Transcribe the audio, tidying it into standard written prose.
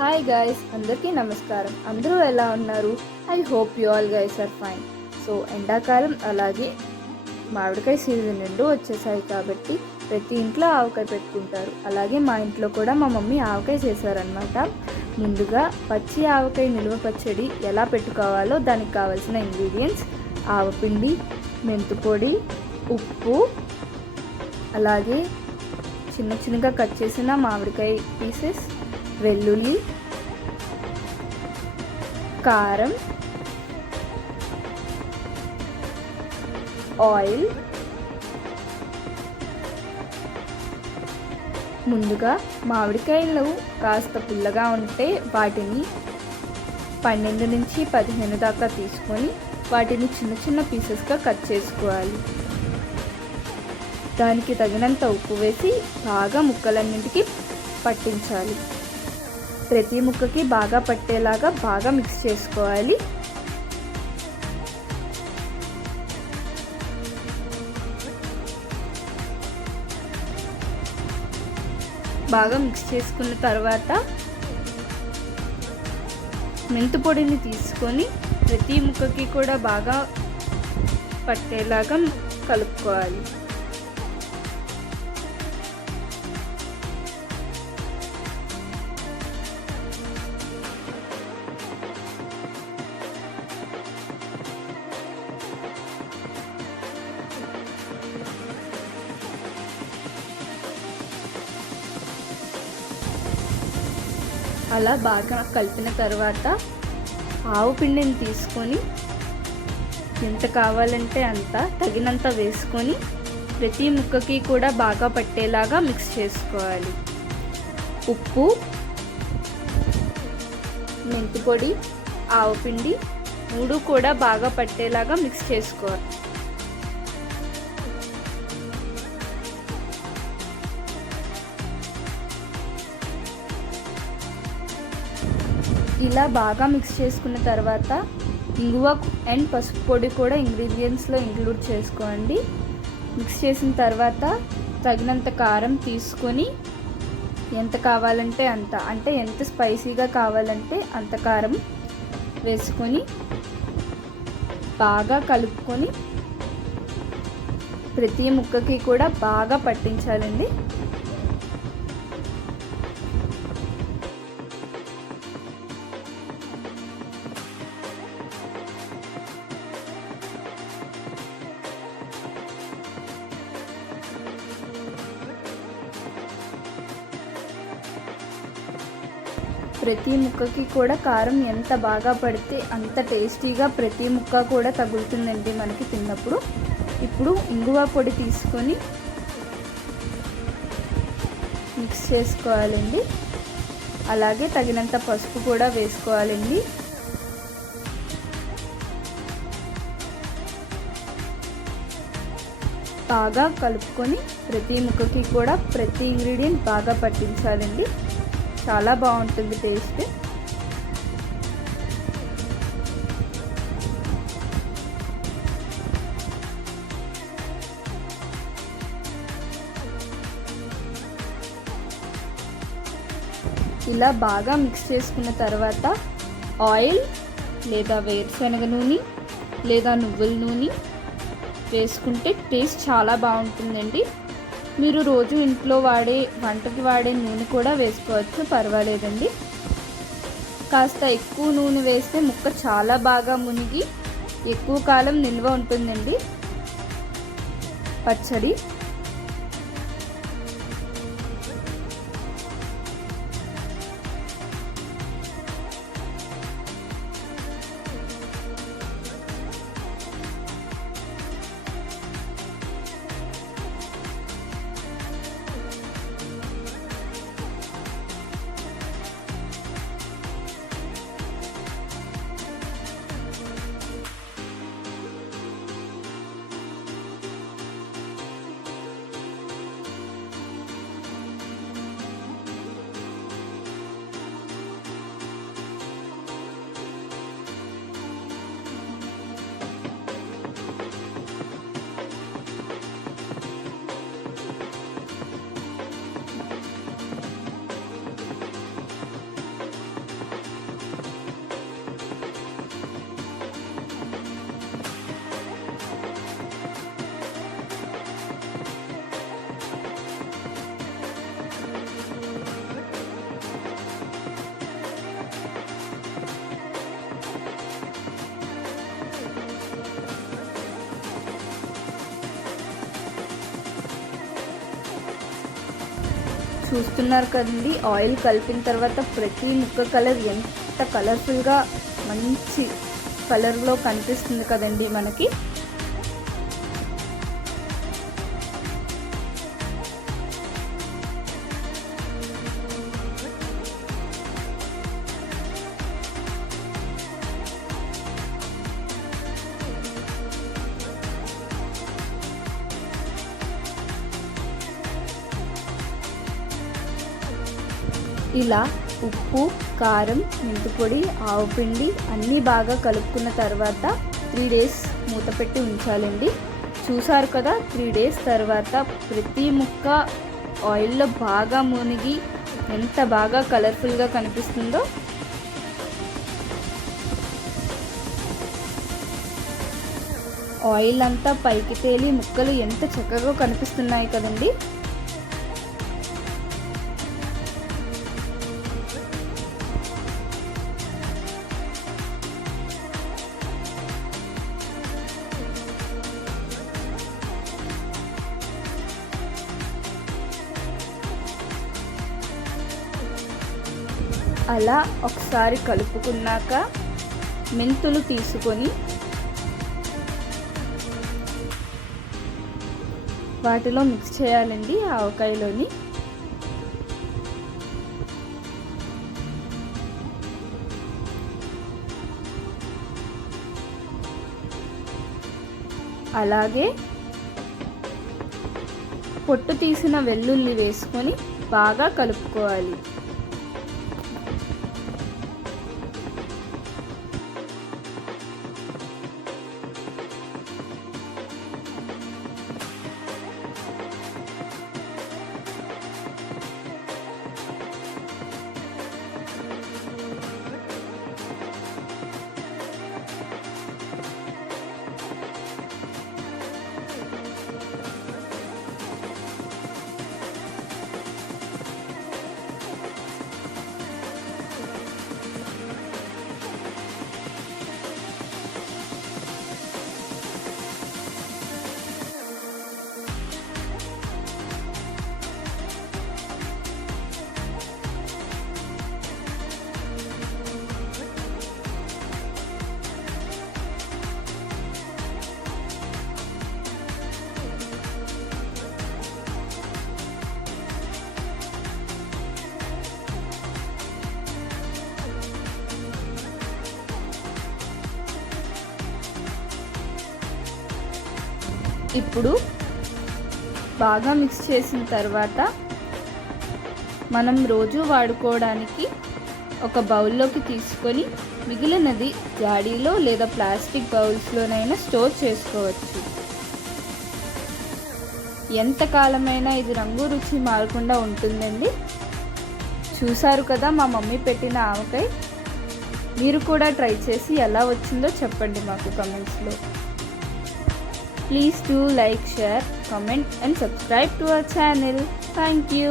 Hi guys, అందరికీ నమస్కారం. అందరూ ఎలా ఉన్నారు? I hope you all guys are fine. So ఎండాకాలం అలాగే మామిడికాయ సీజన్ రెండు వచ్చేసాయి కాబట్టి ప్రతి ఇంట్లో ఆవకాయ పెట్టుకుంటారు. అలాగే మా ఇంట్లో కూడా మా మమ్మీ ఆవకాయ చేశారనమాట. ముందుగా పచ్చి ఆవకాయ నిల్వ పచ్చడి ఎలా పెట్టుకోవాలో దానికి కావాల్సిన ఇంగ్రీడియంట్స్: ఆవపిండి, మెంతిపొడి, ఉప్పు, అలాగే చిన్న చిన్నగా కట్ చేసిన మామిడికాయ పీసెస్, వెల్లుల్లి, కారం, ఆయిల్. ముందుగా మామిడికాయలు కాస్త పుల్లగా ఉంటే వాటిని 12 నుంచి 15 దాకా తీసుకొని వాటిని చిన్న చిన్న పీసెస్గా కట్ చేసుకోవాలి. దానికి తగినంత ఉప్పు వేసి బాగా ముక్కలన్నింటికి పట్టించాలి. ప్రతి ముక్కకి బాగా పట్టేలాగా బాగా మిక్స్ చేసుకోవాలి. బాగా మిక్స్ చేసుకున్న తర్వాత మెంతిపొడిని తీసుకొని ప్రతి ముక్కకి కూడా బాగా పట్టేలాగా కలుపుకోవాలి. అలా బాగా కలిపిన తర్వాత ఆవు పిండిని తీసుకొని ఎంత కావాలంటే అంత తగినంత వేసుకొని ప్రతి ముక్కకి కూడా బాగా పట్టేలాగా మిక్స్ చేసుకోవాలి. ఉప్పు, మెంతిపొడి, ఆవపిండి 3 కూడా బాగా పట్టేలాగా మిక్స్ చేసుకోవాలి. ఇలా బాగా మిక్స్ చేసుకున్న తర్వాత ఇంగువ అండ్ పసుపు పొడి కూడా ఇంగ్రీడియంట్స్లో ఇంక్లూడ్ చేసుకోండి. మిక్స్ చేసిన తర్వాత తగినంత కారం తీసుకొని ఎంత కావాలంటే అంత, అంటే ఎంత స్పైసీగా కావాలంటే అంత కారం వేసుకొని బాగా కలుపుకొని ప్రతి ముక్కకి కూడా బాగా పట్టించాలండి. ప్రతి ముక్కకి కూడా కారం ఎంత బాగా పడితే అంత టేస్టీగా ప్రతి ముక్క కూడా తగులుతుందండి మనకి తిన్నప్పుడు. ఇప్పుడు ఇంగువ పొడి తీసుకొని మిక్స్ చేసుకోవాలండి. అలాగే తగినంత పసుపు కూడా వేసుకోవాలండి. బాగా కలుపుకొని ప్రతి ముక్కకి కూడా ప్రతి ఇంగ్రీడియంట్ బాగా పట్టించాలండి. చాలా బాగుంటుంది టేస్ట్. ఇలా బాగా మిక్స్ చేసుకున్న తర్వాత ఆయిల్ లేదా వేరుశనగ నూనె లేదా నువ్వుల నూనె వేసుకుంటే టేస్ట్ చాలా బాగుంటుందండి. మీరు రోజు ఇంట్లో వంటకి వాడే నూనె కూడా వేసుకోవచ్చు, పర్వాలేదండి. కాస్త ఎక్కువ నూనె వేస్తే ముక్క చాలా బాగా మునిగి ఎక్కువ కాలం నిల్వ ఉంటుందండి పచ్చడి. చూస్తున్నారు కదండి, ఆయిల్ కలిపిన తర్వాత ప్రతి ముక్క కలర్ ఎంత కలర్ఫుల్గా మంచి కలర్లో కనిపిస్తుంది కదండి మనకి. ఇలా ఉప్పు, కారం, మెంతిపొడి, ఆవు పిండి అన్నీ బాగా కలుపుకున్న తర్వాత 3 days మూత పెట్టి ఉంచాలండి. చూసారు కదా, 3 days తర్వాత ప్రతి ముక్క ఆయిల్లో బాగా మునిగి ఎంత బాగా కలర్ఫుల్గా కనిపిస్తుందో. ఆయిల్ అంతా పైకి తేలి ముక్కలు ఎంత చక్కగా కనిపిస్తున్నాయి కదండి. అలా ఒకసారి కలుపుకున్నాక మెంతులు తీసుకొని వాటిలో మిక్స్ చేయాలండి ఆవకాయలోని. అలాగే పొట్టు తీసిన వెల్లుల్లి వేసుకొని బాగా కలుపుకోవాలి. ఇప్పుడు బాగా మిక్స్ చేసిన తర్వాత మనం రోజు వాడుకోవడానికి ఒక బౌల్లోకి తీసుకొని మిగిలినది జాడీలో లేదా ప్లాస్టిక్ బౌల్స్లోనైనా స్టోర్ చేసుకోవచ్చు. ఎంతకాలమైనా ఇది రంగు రుచి మారకుండా ఉంటుందండి. చూసారు కదా మా మమ్మీ పెట్టిన ఆవకాయ. మీరు కూడా ట్రై చేసి ఎలా వచ్చిందో చెప్పండి మాకు కమెంట్స్లో. Please do like, share, comment and subscribe to our channel. Thank you.